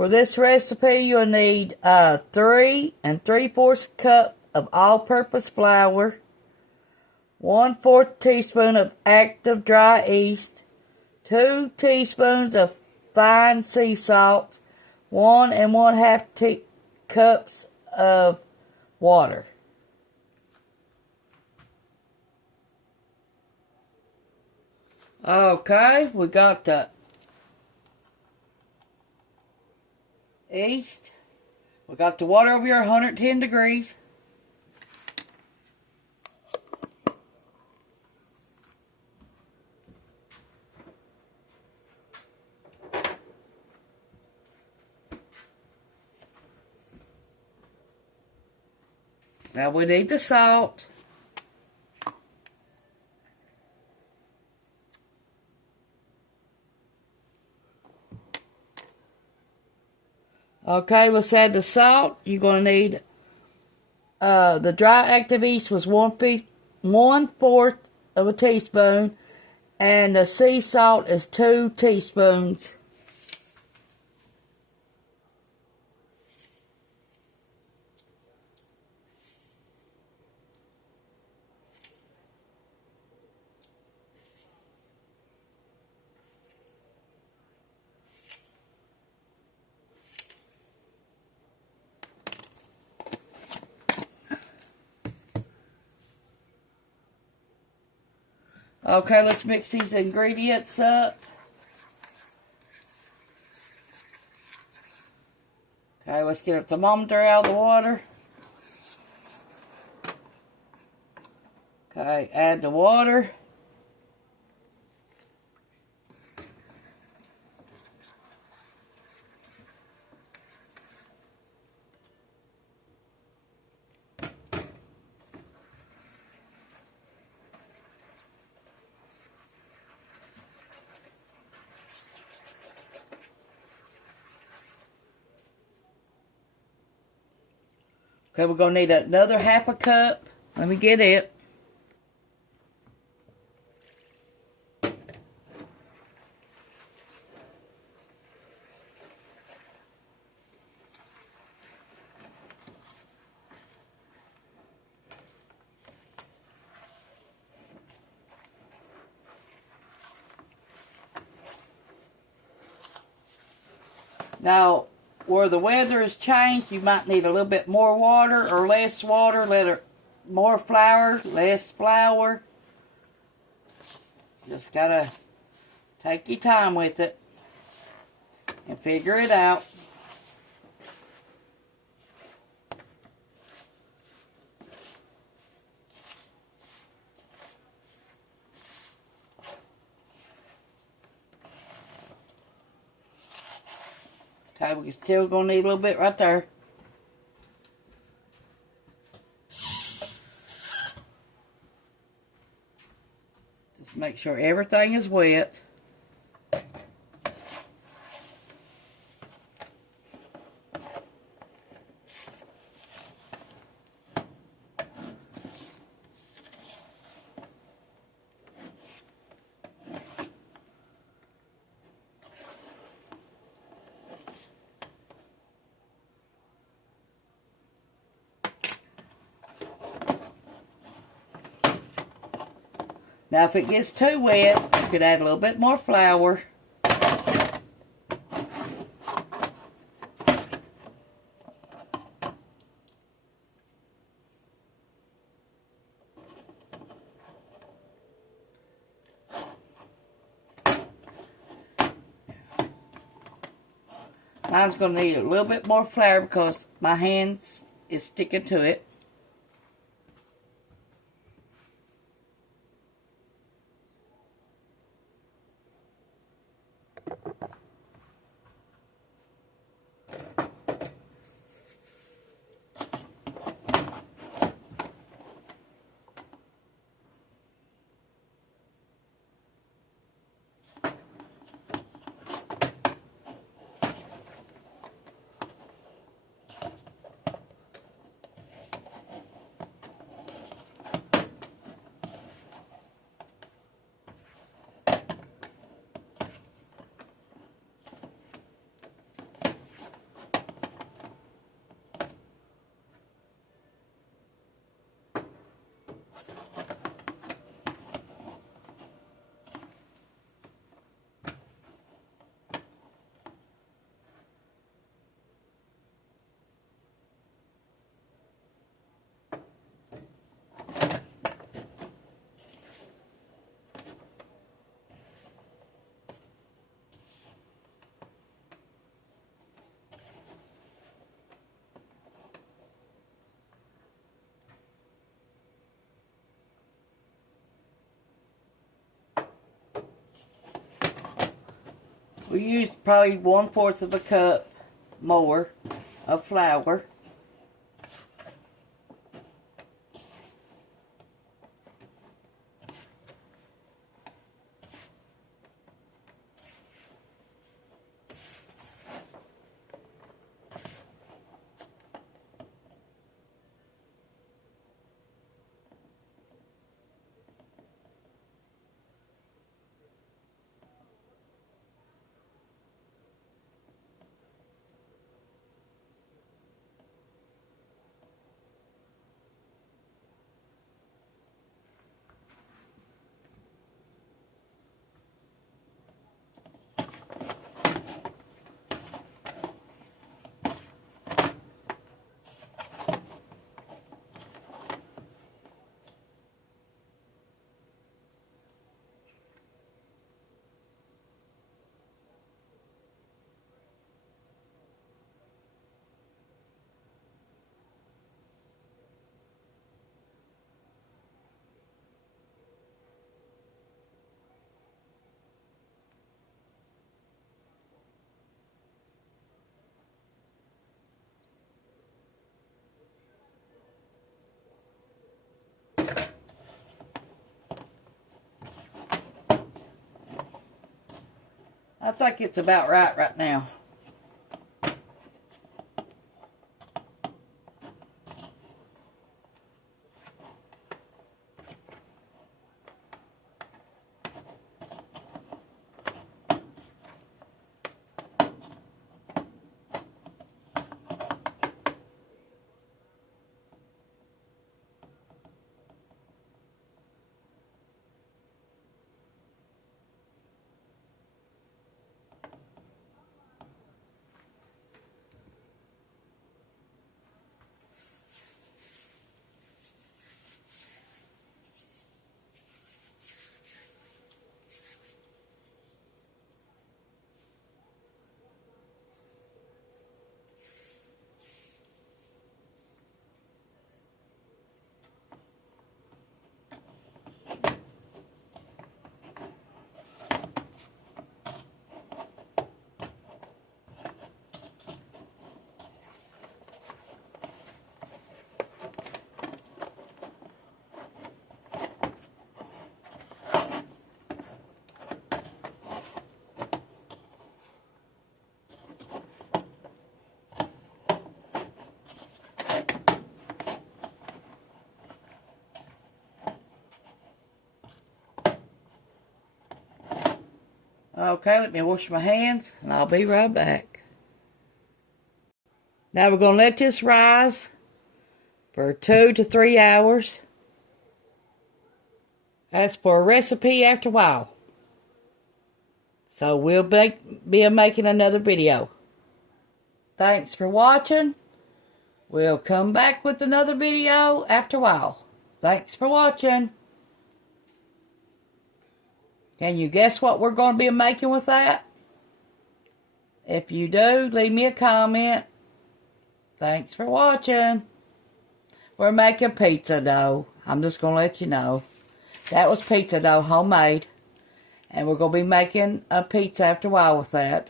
For this recipe, you'll need 3 3/4 cup of all-purpose flour, 1/4 teaspoon of active dry yeast, 2 teaspoons of fine sea salt, 1 1/2 cups of water. Okay, we got the yeast. We got the water over here 110 degrees. Now we need the salt. Okay, let's add the salt. You're going to need, the dry active yeast was 1/4 of a teaspoon, and the sea salt is 2 teaspoons. Okay, let's mix these ingredients up. Okay, let's get a thermometer out of the water. Okay, add the water. Okay, we're going to need another 1/2 cup. Let me get it. Now, where the weather has changed, you might need a little bit more water or less water, more flour, less flour. Just gotta take your time with it and figure it out. Okay, we're still gonna need a little bit right there. Just make sure everything is wet. Now, if it gets too wet, you could add a little bit more flour. Mine's going to need a little bit more flour because my hands is sticking to it. We used probably 1/4 of a cup more of flour. I think it's about right now. Okay, let me wash my hands and I'll be right back. Now we're going to let this rise for 2 to 3 hours. That's for a recipe after a while. So we'll be making another video. Thanks for watching. We'll come back with another video after a while. Thanks for watching. Can you guess what we're going to be making with that? If you do, leave me a comment. Thanks for watching. We're making pizza dough. I'm just going to let you know. That was pizza dough, homemade. And we're going to be making a pizza after a while with that.